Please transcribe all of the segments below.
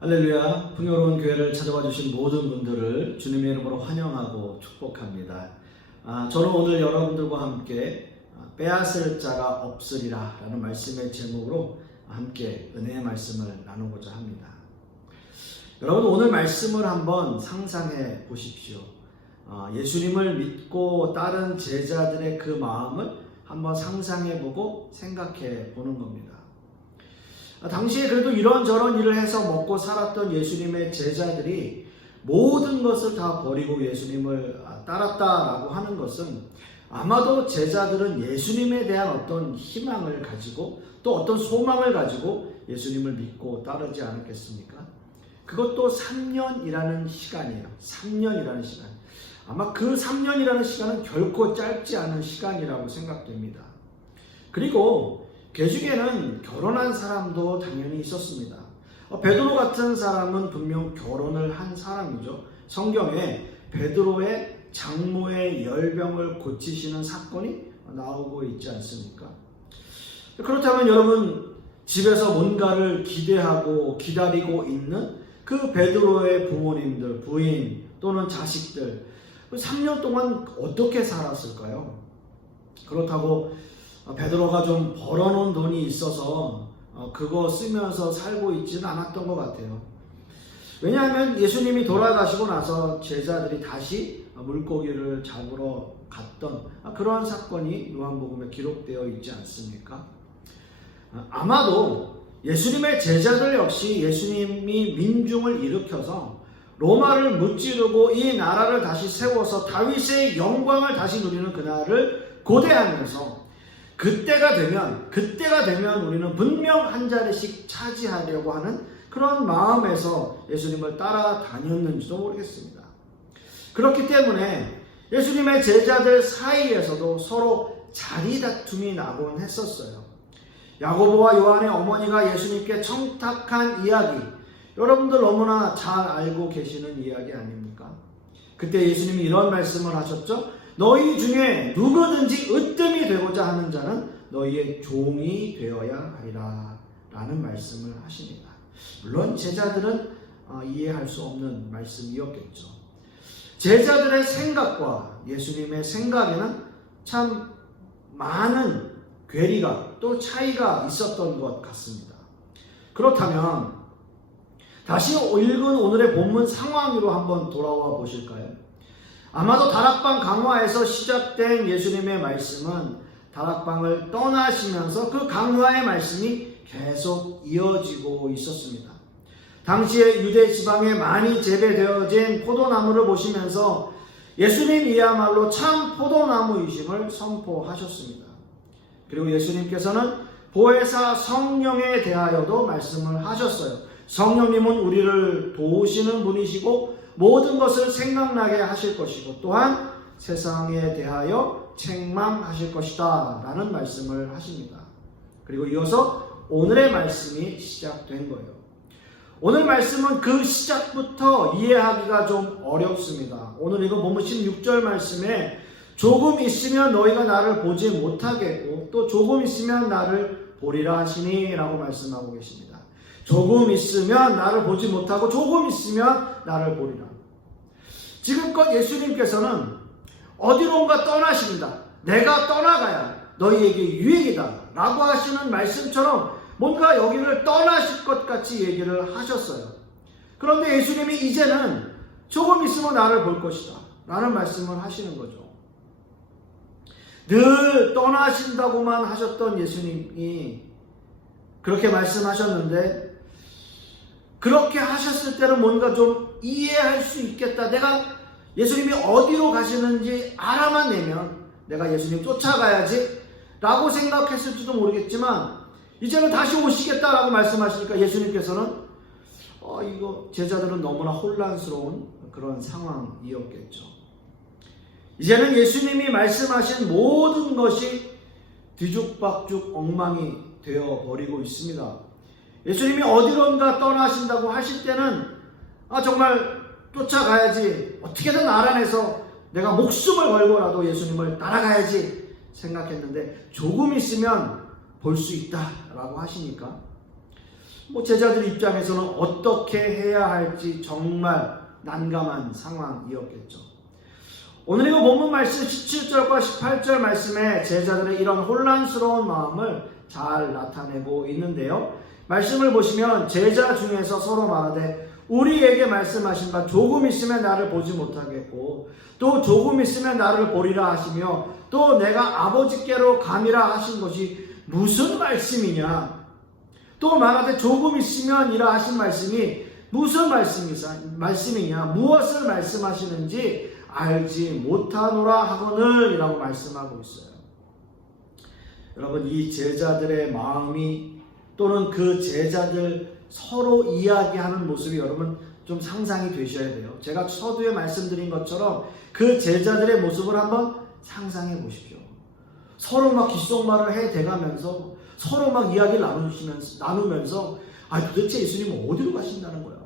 할렐루야, 풍요로운 교회를 찾아와 주신 모든 분들을 주님의 이름으로 환영하고 축복합니다. 저는 오늘 여러분들과 함께 빼앗을 자가 없으리라 라는 말씀의 제목으로 함께 은혜의 말씀을 나누고자 합니다. 여러분, 오늘 말씀을 한번 상상해 보십시오. 예수님을 믿고 따른 제자들의 그 마음을 한번 상상해 보고 생각해 보는 겁니다. 당시에 그래도 이런저런 일을 해서 먹고 살았던 예수님의 제자들이 모든 것을 다 버리고 예수님을 따랐다라고 하는 것은 아마도 제자들은 예수님에 대한 어떤 희망을 가지고 또 어떤 소망을 가지고 예수님을 믿고 따르지 않았겠습니까? 그것도 3년이라는 시간이에요. 3년이라는 시간. 아마 그 3년이라는 시간은 결코 짧지 않은 시간이라고 생각됩니다. 그리고 그 중에는 결혼한 사람도 당연히 있었습니다. 베드로 같은 사람은 분명 결혼을 한 사람이죠. 성경에 베드로의 장모의 열병을 고치시는 사건이 나오고 있지 않습니까? 그렇다면 여러분, 집에서 뭔가를 기대하고 기다리고 있는 그 베드로의 부모님들, 부인 또는 자식들, 3년 동안 어떻게 살았을까요? 그렇다고 베드로가 좀 벌어놓은 돈이 있어서 그거 쓰면서 살고 있지는 않았던 것 같아요. 왜냐하면 예수님이 돌아가시고 나서 제자들이 다시 물고기를 잡으러 갔던 그러한 사건이 요한복음에 기록되어 있지 않습니까? 아마도 예수님의 제자들 역시 예수님이 민중을 일으켜서 로마를 무찌르고 이 나라를 다시 세워서 다윗의 영광을 다시 누리는 그날을 고대하면서 그때가 되면 우리는 분명 한 자리씩 차지하려고 하는 그런 마음에서 예수님을 따라다녔는지도 모르겠습니다. 그렇기 때문에 예수님의 제자들 사이에서도 서로 자리 다툼이 나곤 했었어요. 야고보와 요한의 어머니가 예수님께 청탁한 이야기, 여러분들 너무나 잘 알고 계시는 이야기 아닙니까? 그때 예수님이 이런 말씀을 하셨죠. 너희 중에 누구든지 으뜸이 되고자 하는 자는 너희의 종이 되어야 하리라 라는 말씀을 하십니다. 물론 제자들은 이해할 수 없는 말씀이었겠죠. 제자들의 생각과 예수님의 생각에는 참 많은 괴리가 또 차이가 있었던 것 같습니다. 그렇다면 다시 읽은 오늘의 본문 상황으로 한번 돌아와 보실까요? 아마도 다락방 강화에서 시작된 예수님의 말씀은 다락방을 떠나시면서 그 강화의 말씀이 계속 이어지고 있었습니다. 당시에 유대 지방에 많이 재배되어진 포도나무를 보시면서 예수님이야말로 참 포도나무이심을 선포하셨습니다. 그리고 예수님께서는 보혜사 성령에 대하여도 말씀을 하셨어요. 성령님은 우리를 도우시는 분이시고 모든 것을 생각나게 하실 것이고 또한 세상에 대하여 책망하실 것이다 라는 말씀을 하십니다. 그리고 이어서 오늘의 말씀이 시작된 거예요. 오늘 말씀은 그 시작부터 이해하기가 좀 어렵습니다. 오늘 이거 본문 16절 말씀에 조금 있으면 너희가 나를 보지 못하겠고 또 조금 있으면 나를 보리라 하시니 라고 말씀하고 계십니다. 조금 있으면 나를 보지 못하고 조금 있으면 나를 보리라. 지금껏 예수님께서는 어디론가 떠나십니다. 내가 떠나가야 너희에게 유익이다 라고 하시는 말씀처럼 뭔가 여기를 떠나실 것 같이 얘기를 하셨어요. 그런데 예수님이 이제는 조금 있으면 나를 볼 것이다 라는 말씀을 하시는 거죠. 늘 떠나신다고만 하셨던 예수님이 그렇게 말씀하셨는데 그렇게 하셨을 때는 뭔가 좀 이해할 수 있겠다. 내가 예수님이 어디로 가시는지 알아만 내면 내가 예수님 쫓아가야지 라고 생각했을지도 모르겠지만 이제는 다시 오시겠다라고 말씀하시니까 예수님께서는 이거 제자들은 너무나 혼란스러운 그런 상황이었겠죠. 이제는 예수님이 말씀하신 모든 것이 뒤죽박죽 엉망이 되어버리고 있습니다. 예수님이 어디론가 떠나신다고 하실 때는 정말 쫓아가야지, 어떻게든 알아내서 내가 목숨을 걸고라도 예수님을 따라가야지 생각했는데 조금 있으면 볼 수 있다라고 하시니까 제자들 입장에서는 어떻게 해야 할지 정말 난감한 상황이었겠죠. 오늘 이거 본문 말씀 17절과 18절 말씀에 제자들의 이런 혼란스러운 마음을 잘 나타내고 있는데요. 말씀을 보시면 제자 중에서 서로 말하되 우리에게 말씀하신 바 조금 있으면 나를 보지 못하겠고 또 조금 있으면 나를 보리라 하시며 또 내가 아버지께로 감이라 하신 것이 무슨 말씀이냐. 또 말하되 조금 있으면 이라 하신 말씀이 무슨 말씀이냐. 무엇을 말씀하시는지 알지 못하노라 하거늘 이라고 말씀하고 있어요. 여러분, 이 제자들의 마음이 또는 그 제자들 서로 이야기하는 모습이 여러분 좀 상상이 되셔야 돼요. 제가 서두에 말씀드린 것처럼 그 제자들의 모습을 한번 상상해 보십시오. 서로 막 귓속말을 해대가면서 서로 막 이야기를 나누면서 도대체 예수님은 어디로 가신다는 거야?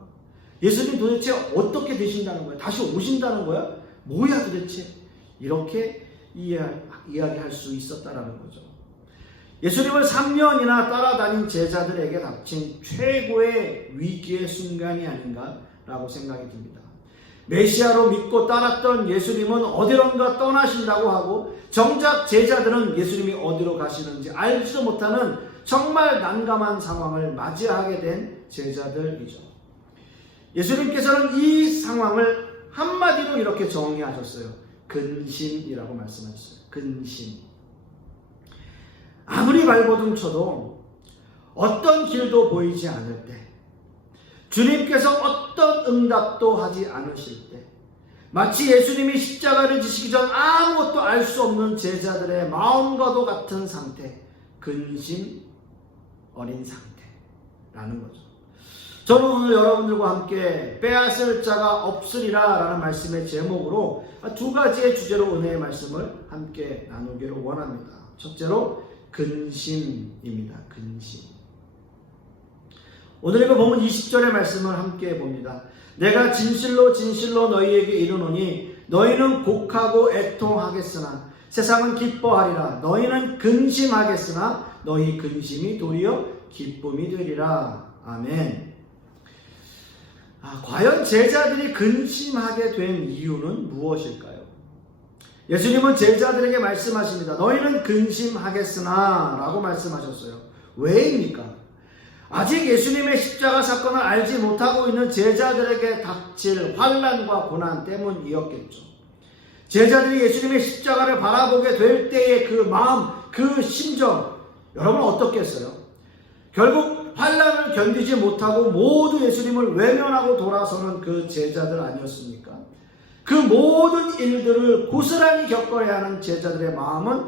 예수님 도대체 어떻게 되신다는 거야? 다시 오신다는 거야? 뭐야 도대체? 이렇게 이야기할 수 있었다라는 거죠. 예수님을 3년이나 따라다닌 제자들에게 닥친 최고의 위기의 순간이 아닌가라고 생각이 듭니다. 메시아로 믿고 따랐던 예수님은 어디론가 떠나신다고 하고 정작 제자들은 예수님이 어디로 가시는지 알지도 못하는 정말 난감한 상황을 맞이하게 된 제자들이죠. 예수님께서는 이 상황을 한마디로 이렇게 정의하셨어요. 근심이라고 말씀하셨어요. 근심. 아무리 발버둥 쳐도 어떤 길도 보이지 않을 때, 주님께서 어떤 응답도 하지 않으실 때, 마치 예수님이 십자가를 지시기 전 아무것도 알 수 없는 제자들의 마음과도 같은 상태, 근심 어린 상태라는 거죠. 저는 오늘 여러분들과 함께 빼앗을 자가 없으리라 라는 말씀의 제목으로 두 가지의 주제로 은혜의 말씀을 함께 나누기를 원합니다. 첫째로 근심입니다. 근심. 오늘 이거 보면 20절의 말씀을 함께 봅니다. 내가 진실로 진실로 너희에게 이르노니 너희는 곡하고 애통하겠으나 세상은 기뻐하리라. 너희는 근심하겠으나 너희 근심이 도리어 기쁨이 되리라. 아멘. 과연 제자들이 근심하게 된 이유는 무엇일까요? 예수님은 제자들에게 말씀하십니다. 너희는 근심하겠으나 라고 말씀하셨어요. 왜입니까? 아직 예수님의 십자가 사건을 알지 못하고 있는 제자들에게 닥칠 환난과 고난 때문이었겠죠. 제자들이 예수님의 십자가를 바라보게 될 때의 그 마음, 그 심정, 여러분 어떻겠어요? 결국 환난을 견디지 못하고 모두 예수님을 외면하고 돌아서는 그 제자들 아니었습니까? 그 모든 일들을 고스란히 겪어야 하는 제자들의 마음은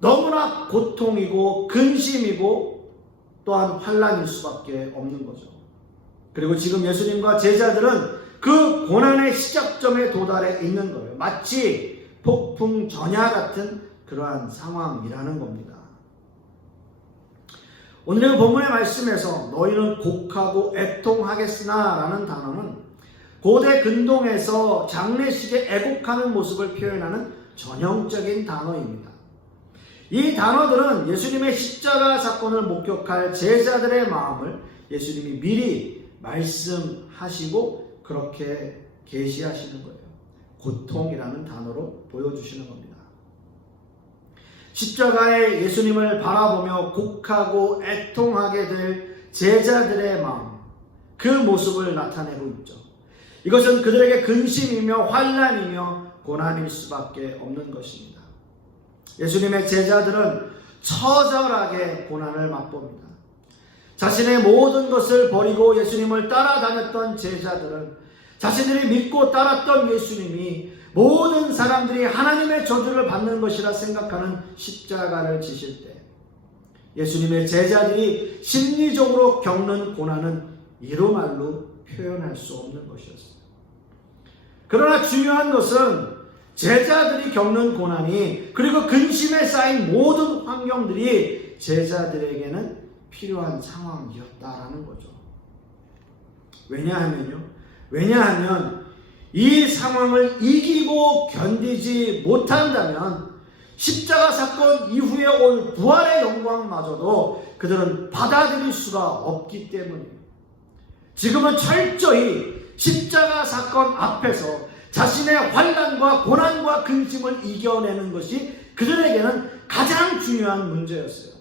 너무나 고통이고 근심이고 또한 환난일 수밖에 없는 거죠. 그리고 지금 예수님과 제자들은 그 고난의 시작점에 도달해 있는 거예요. 마치 폭풍 전야 같은 그러한 상황이라는 겁니다. 오늘의 본문의 말씀에서 너희는 곡하고 애통하겠으나 라는 단어는 고대 근동에서 장례식에 애곡하는 모습을 표현하는 전형적인 단어입니다. 이 단어들은 예수님의 십자가 사건을 목격할 제자들의 마음을 예수님이 미리 말씀하시고 그렇게 계시하시는 거예요. 고통이라는 단어로 보여주시는 겁니다. 십자가에 예수님을 바라보며 곡하고 애통하게 될 제자들의 마음, 그 모습을 나타내고 있죠. 이것은 그들에게 근심이며 환난이며 고난일 수밖에 없는 것입니다. 예수님의 제자들은 처절하게 고난을 맛봅니다. 자신의 모든 것을 버리고 예수님을 따라다녔던 제자들은 자신들이 믿고 따랐던 예수님이 모든 사람들이 하나님의 저주를 받는 것이라 생각하는 십자가를 지실 때 예수님의 제자들이 심리적으로 겪는 고난은 이루 말로 표현할 수 없는 것이었어요. 그러나 중요한 것은 제자들이 겪는 고난이 그리고 근심에 쌓인 모든 환경들이 제자들에게는 필요한 상황이었다라는 거죠. 왜냐하면 이 상황을 이기고 견디지 못한다면 십자가 사건 이후에 올 부활의 영광마저도 그들은 받아들일 수가 없기 때문이에요. 지금은 철저히 십자가 사건 앞에서 자신의 환난과 고난과 근심을 이겨내는 것이 그들에게는 가장 중요한 문제였어요.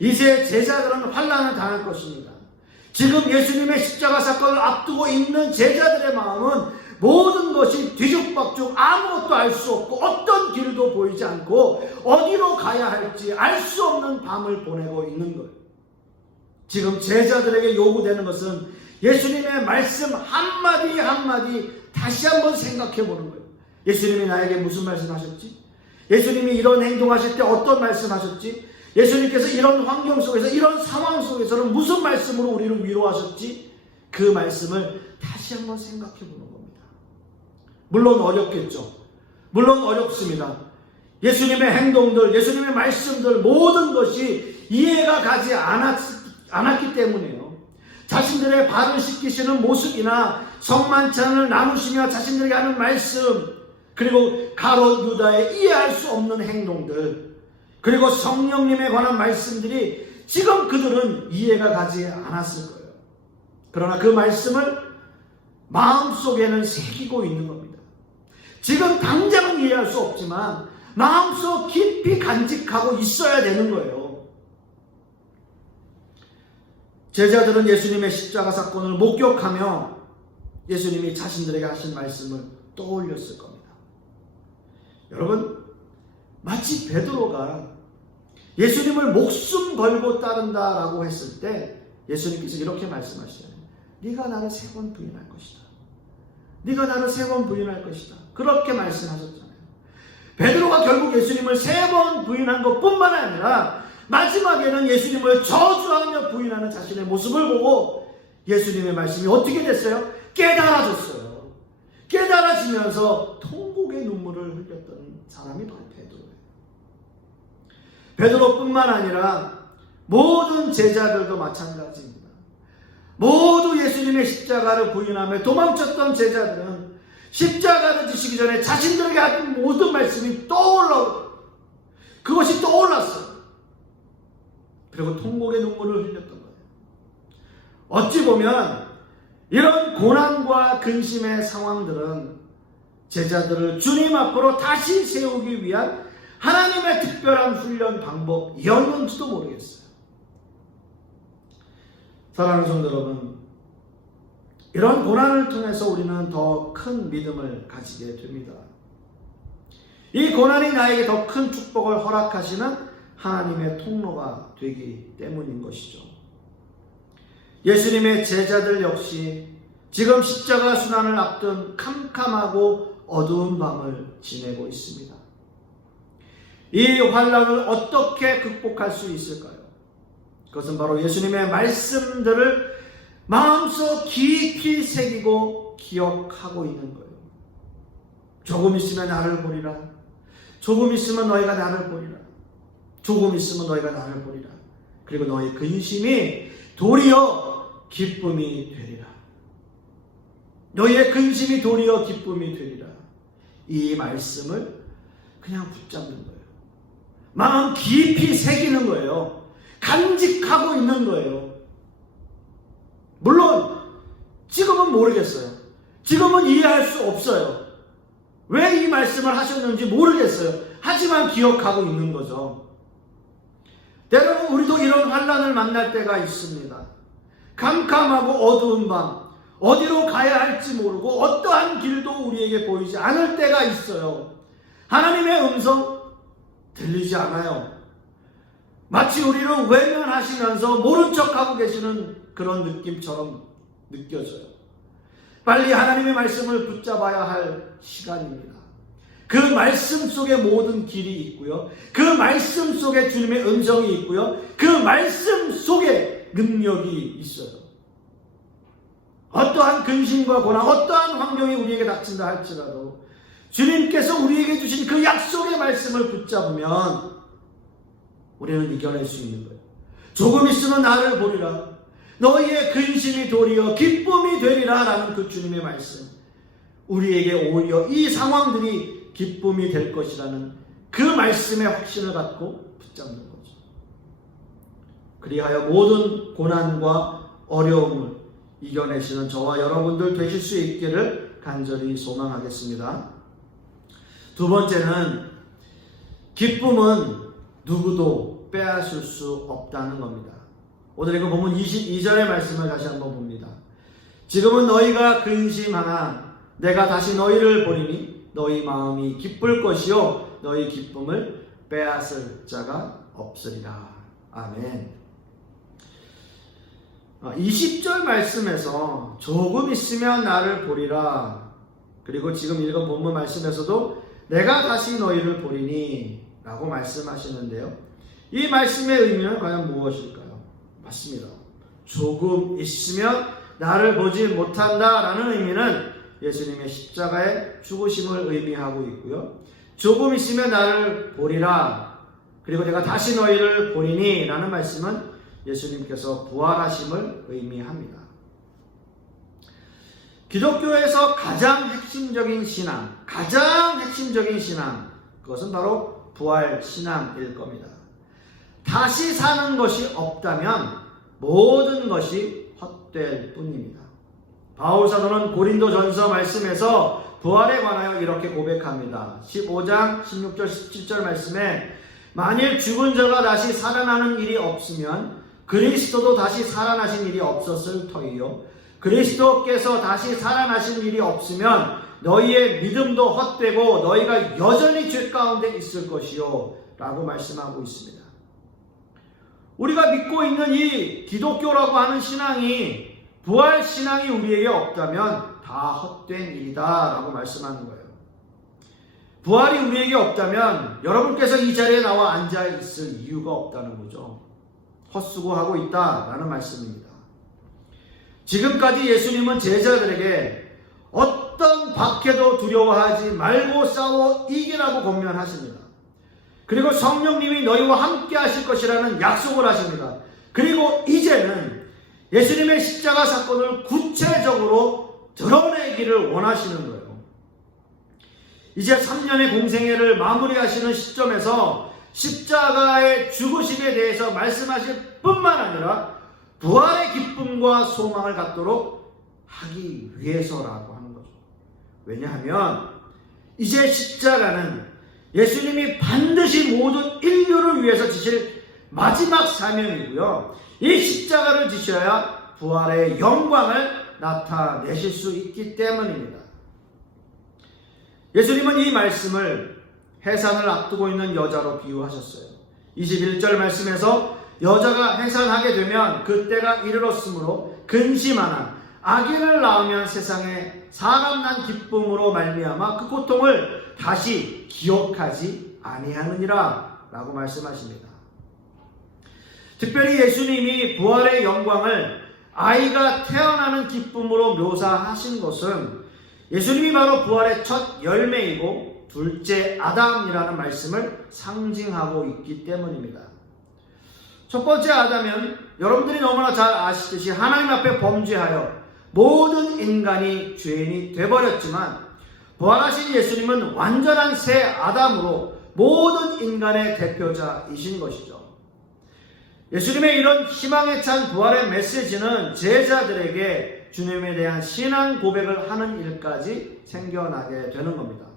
이제 제자들은 환난을 당할 것입니다. 지금 예수님의 십자가 사건을 앞두고 있는 제자들의 마음은 모든 것이 뒤죽박죽 아무것도 알 수 없고 어떤 길도 보이지 않고 어디로 가야 할지 알 수 없는 밤을 보내고 있는 거예요. 지금 제자들에게 요구되는 것은 예수님의 말씀 한마디 한마디 다시 한번 생각해 보는 거예요. 예수님이 나에게 무슨 말씀하셨지? 예수님이 이런 행동하실 때 어떤 말씀하셨지? 예수님께서 이런 환경 속에서 이런 상황 속에서는 무슨 말씀으로 우리를 위로하셨지? 그 말씀을 다시 한번 생각해 보는 겁니다. 물론 어렵겠죠. 물론 어렵습니다. 예수님의 행동들, 예수님의 말씀들 모든 것이 이해가 가지 않았기 때문이에요. 자신들의 발을 씻기시는 모습이나 성만찬을 나누시며 자신들에게 하는 말씀, 그리고 가롯 유다의 이해할 수 없는 행동들, 그리고 성령님에 관한 말씀들이 지금 그들은 이해가 가지 않았을 거예요. 그러나 그 말씀을 마음속에는 새기고 있는 겁니다. 지금 당장은 이해할 수 없지만 마음속 깊이 간직하고 있어야 되는 거예요. 제자들은 예수님의 십자가 사건을 목격하며 예수님이 자신들에게 하신 말씀을 떠올렸을 겁니다. 여러분, 마치 베드로가 예수님을 목숨 걸고 따른다라고 했을 때 예수님께서 이렇게 말씀하시잖아요. 네가 나를 3번 부인할 것이다. 네가 나를 3번 부인할 것이다. 그렇게 말씀하셨잖아요. 베드로가 결국 예수님을 3번 부인한 것뿐만 아니라 마지막에는 예수님을 저주하며 부인하는 자신의 모습을 보고 예수님의 말씀이 어떻게 됐어요? 깨달아졌어요. 깨달아지면서 통곡의 눈물을 흘렸던 사람이 바로 베드로예요. 베드로뿐만 아니라 모든 제자들도 마찬가지입니다. 모두 예수님의 십자가를 부인하며 도망쳤던 제자들은 십자가를 지시기 전에 자신들에게 하던 모든 말씀이 떠올라, 그것이 떠올랐어요. 그리고 통곡의 눈물을 흘렸던 거예요. 어찌 보면 이런 고난과 근심의 상황들은 제자들을 주님 앞으로 다시 세우기 위한 하나님의 특별한 훈련 방법이었는지도 모르겠어요. 사랑하는 성도 여러분, 이런 고난을 통해서 우리는 더 큰 믿음을 가지게 됩니다. 이 고난이 나에게 더 큰 축복을 허락하시는 하나님의 통로가 되기 때문인 것이죠. 예수님의 제자들 역시 지금 십자가 순환을 앞둔 캄캄하고 어두운 밤을 지내고 있습니다. 이 환난을 어떻게 극복할 수 있을까요? 그것은 바로 예수님의 말씀들을 마음속 깊이 새기고 기억하고 있는 거예요. 조금 있으면 나를 보리라. 조금 있으면 너희가 나를 보리라. 조금 있으면 너희가 나를 보리라. 그리고 너희 근심이 도리어 기쁨이 되리라. 너희의 근심이 도리어 기쁨이 되리라. 이 말씀을 그냥 붙잡는 거예요. 마음 깊이 새기는 거예요. 간직하고 있는 거예요. 물론 지금은 모르겠어요. 지금은 이해할 수 없어요. 왜 이 말씀을 하셨는지 모르겠어요. 하지만 기억하고 있는 거죠. 때로는 우리도 이런 환난을 만날 때가 있습니다. 캄캄하고 어두운 밤, 어디로 가야 할지 모르고 어떠한 길도 우리에게 보이지 않을 때가 있어요. 하나님의 음성 들리지 않아요. 마치 우리를 외면하시면서 모른 척하고 계시는 그런 느낌처럼 느껴져요. 빨리 하나님의 말씀을 붙잡아야 할 시간입니다. 그 말씀 속에 모든 길이 있고요. 그 말씀 속에 주님의 음성이 있고요. 그 말씀 속에 능력이 있어요. 어떠한 근심과 고난, 어떠한 환경이 우리에게 닥친다 할지라도 주님께서 우리에게 주신 그 약속의 말씀을 붙잡으면 우리는 이겨낼 수 있는 거예요. 조금 있으면 나를 보리라. 너희의 근심이 도리어 기쁨이 되리라 라는 그 주님의 말씀, 우리에게 오히려 이 상황들이 기쁨이 될 것이라는 그 말씀에 확신을 갖고 붙잡는 거죠. 그리하여 모든 고난과 어려움을 이겨내시는 저와 여러분들 되실 수 있기를 간절히 소망하겠습니다. 두 번째는 기쁨은 누구도 빼앗을 수 없다는 겁니다. 오늘 이거 보면 22절의 말씀을 다시 한번 봅니다. 지금은 너희가 근심하나 내가 다시 너희를 보리니 너희 마음이 기쁠 것이요 너희 기쁨을 빼앗을 자가 없으리라. 아멘. 20절 말씀에서 조금 있으면 나를 보리라. 그리고 지금 읽은 본문 말씀에서도 내가 다시 너희를 보리니 라고 말씀하시는데요. 이 말씀의 의미는 과연 무엇일까요? 맞습니다. 조금 있으면 나를 보지 못한다 라는 의미는 예수님의 십자가의 죽으심을 의미하고 있고요. 조금 있으면 나를 보리라. 그리고 내가 다시 너희를 보리니 라는 말씀은 예수님께서 부활하심을 의미합니다. 기독교에서 가장 핵심적인 신앙, 그것은 바로 부활 신앙일 겁니다. 다시 사는 것이 없다면 모든 것이 헛될 뿐입니다. 바울 사도는 고린도전서 말씀에서 부활에 관하여 이렇게 고백합니다. 15장 16절 17절 말씀에 만일 죽은 자가 다시 살아나는 일이 없으면 그리스도도 다시 살아나신 일이 없었을 터이요 그리스도께서 다시 살아나신 일이 없으면 너희의 믿음도 헛되고 너희가 여전히 죄 가운데 있을 것이요 라고 말씀하고 있습니다. 우리가 믿고 있는 이 기독교라고 하는 신앙이 부활 신앙이 우리에게 없다면 다 헛된 일이다 라고 말씀하는 거예요. 부활이 우리에게 없다면 여러분께서 이 자리에 나와 앉아 있을 이유가 없다는 거죠. 헛수고하고 있다라는 말씀입니다. 지금까지 예수님은 제자들에게 어떤 박해도 두려워하지 말고 싸워 이기라고 권면하십니다. 그리고 성령님이 너희와 함께 하실 것이라는 약속을 하십니다. 그리고 이제는 예수님의 십자가 사건을 구체적으로 드러내기를 원하시는 거예요. 이제 3년의 공생애를 마무리하시는 시점에서 십자가의 죽으심에 대해서 말씀하실 뿐만 아니라 부활의 기쁨과 소망을 갖도록 하기 위해서라고 하는 거죠. 왜냐하면 이제 십자가는 예수님이 반드시 모든 인류를 위해서 지실 마지막 사명이고요. 이 십자가를 지셔야 부활의 영광을 나타내실 수 있기 때문입니다. 예수님은 이 말씀을 해산을 앞두고 있는 여자로 비유하셨어요. 21절 말씀에서 여자가 해산하게 되면 그때가 이르렀으므로 근심하나 아기를 낳으면 세상에 사람 난 기쁨으로 말미암아 그 고통을 다시 기억하지 아니하느니라 라고 말씀하십니다. 특별히 예수님이 부활의 영광을 아이가 태어나는 기쁨으로 묘사하신 것은 예수님이 바로 부활의 첫 열매이고 둘째 아담이라는 말씀을 상징하고 있기 때문입니다. 첫 번째 아담은 여러분들이 너무나 잘 아시듯이 하나님 앞에 범죄하여 모든 인간이 죄인이 되어버렸지만 부활하신 예수님은 완전한 새 아담으로 모든 인간의 대표자이신 것이죠. 예수님의 이런 희망에 찬 부활의 메시지는 제자들에게 주님에 대한 신앙 고백을 하는 일까지 생겨나게 되는 겁니다.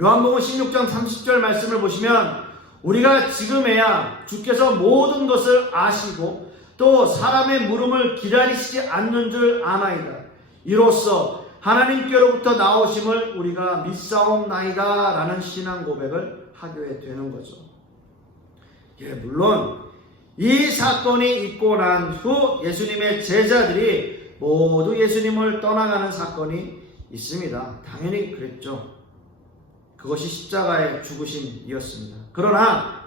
요한복음 16장 30절 말씀을 보시면 우리가 지금에야 주께서 모든 것을 아시고 또 사람의 물음을 기다리시지 않는 줄 아나이다. 이로써 하나님께로부터 나오심을 우리가 믿사옵나이다 라는 신앙 고백을 하게 되는 거죠. 물론 이 사건이 있고 난 후 예수님의 제자들이 모두 예수님을 떠나가는 사건이 있습니다. 당연히 그랬죠. 그것이 십자가의 죽으심이었습니다. 그러나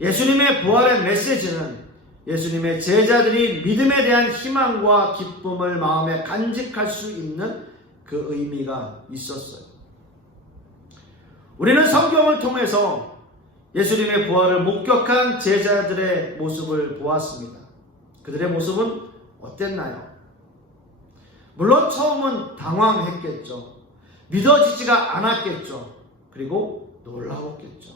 예수님의 부활의 메시지는 예수님의 제자들이 믿음에 대한 희망과 기쁨을 마음에 간직할 수 있는 그 의미가 있었어요. 우리는 성경을 통해서 예수님의 부활을 목격한 제자들의 모습을 보았습니다. 그들의 모습은 어땠나요? 물론 처음은 당황했겠죠. 믿어지지가 않았겠죠. 그리고 놀라웠겠죠.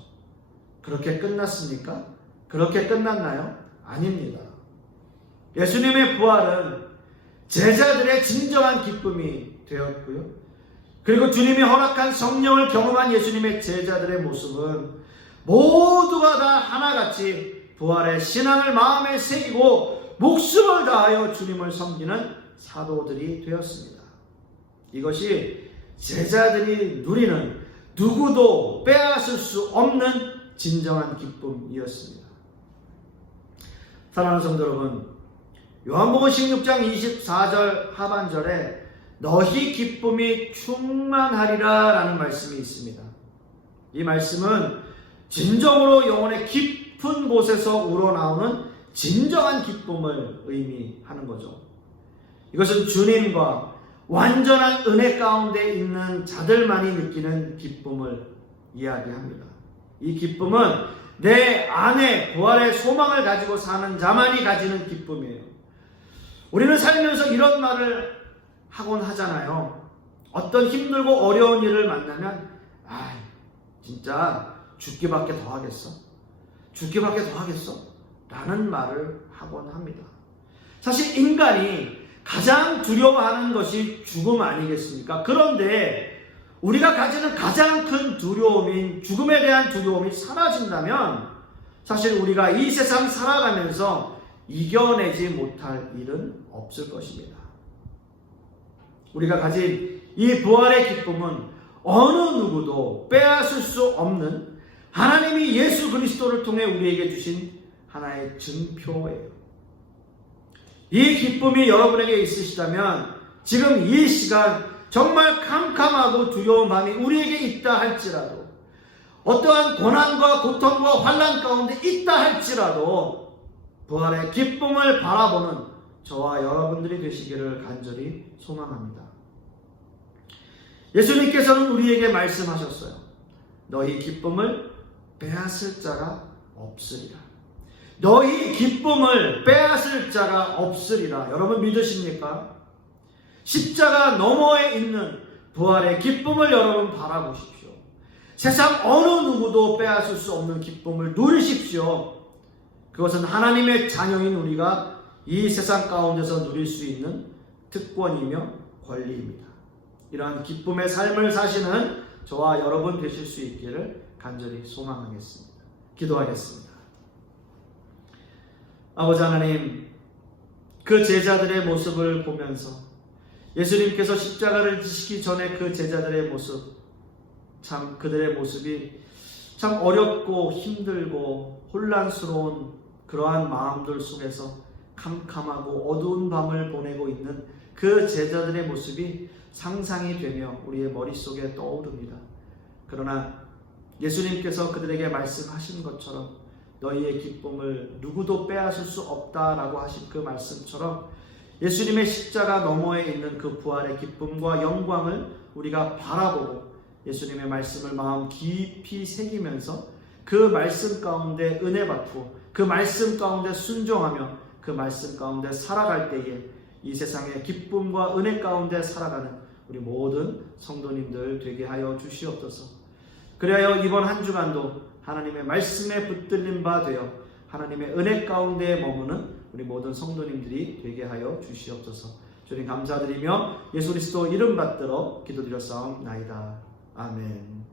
그렇게 끝났습니까? 그렇게 끝났나요? 아닙니다. 예수님의 부활은 제자들의 진정한 기쁨이 되었고요. 그리고 주님이 허락한 성령을 경험한 예수님의 제자들의 모습은 모두가 다 하나같이 부활의 신앙을 마음에 새기고 목숨을 다하여 주님을 섬기는 사도들이 되었습니다. 이것이 제자들이 누리는 누구도 빼앗을 수 없는 진정한 기쁨이었습니다. 사랑하는 성도 여러분, 요한복음 16장 24절 하반절에 너희 기쁨이 충만하리라 라는 말씀이 있습니다. 이 말씀은 진정으로 영혼의 깊은 곳에서 우러나오는 진정한 기쁨을 의미하는 거죠. 이것은 주님과 완전한 은혜 가운데 있는 자들만이 느끼는 기쁨을 이야기합니다. 이 기쁨은 내 안에 부활의 소망을 가지고 사는 자만이 가지는 기쁨이에요. 우리는 살면서 이런 말을 하곤 하잖아요. 어떤 힘들고 어려운 일을 만나면 진짜 죽기밖에 더 하겠어? 죽기밖에 더 하겠어? 라는 말을 하곤 합니다. 사실 인간이 가장 두려워하는 것이 죽음 아니겠습니까? 그런데 우리가 가지는 가장 큰 두려움인 죽음에 대한 두려움이 사라진다면 사실 우리가 이 세상 살아가면서 이겨내지 못할 일은 없을 것입니다. 우리가 가진 이 부활의 기쁨은 어느 누구도 빼앗을 수 없는 하나님이 예수 그리스도를 통해 우리에게 주신 하나의 증표예요. 이 기쁨이 여러분에게 있으시다면 지금 이 시간 정말 캄캄하고 두려운 밤이 우리에게 있다 할지라도, 어떠한 고난과 고통과 환난 가운데 있다 할지라도 부활의 기쁨을 바라보는 저와 여러분들이 되시기를 간절히 소망합니다. 예수님께서는 우리에게 말씀하셨어요. 너희 기쁨을 빼앗을 자가 없으리라. 너희 기쁨을 빼앗을 자가 없으리라. 여러분 믿으십니까? 십자가 너머에 있는 부활의 기쁨을 여러분 바라보십시오. 세상 어느 누구도 빼앗을 수 없는 기쁨을 누리십시오. 그것은 하나님의 자녀인 우리가 이 세상 가운데서 누릴 수 있는 특권이며 권리입니다. 이러한 기쁨의 삶을 사시는 저와 여러분 되실 수 있기를 간절히 소망하겠습니다. 기도하겠습니다. 아버지 하나님, 그 제자들의 모습을 보면서 예수님께서 십자가를 지시기 전에 그 제자들의 모습, 참 그들의 모습이 참 어렵고 힘들고 혼란스러운 그러한 마음들 속에서 캄캄하고 어두운 밤을 보내고 있는 그 제자들의 모습이 상상이 되며 우리의 머릿속에 떠오릅니다. 그러나 예수님께서 그들에게 말씀하신 것처럼 너희의 기쁨을 누구도 빼앗을 수 없다라고 하신 그 말씀처럼 예수님의 십자가 너머에 있는 그 부활의 기쁨과 영광을 우리가 바라보고 예수님의 말씀을 마음 깊이 새기면서 그 말씀 가운데 은혜 받고 그 말씀 가운데 순종하며 그 말씀 가운데 살아갈 때에 이 세상의 기쁨과 은혜 가운데 살아가는 우리 모든 성도님들 되게 하여 주시옵소서. 그리하여 이번 한 주간도 하나님의 말씀에 붙들린 바 되어 하나님의 은혜 가운데 머무는 우리 모든 성도님들이 되게 하여 주시옵소서. 주님 감사드리며 예수 그리스도 이름 받들어 기도드렸사옵나이다. 아멘.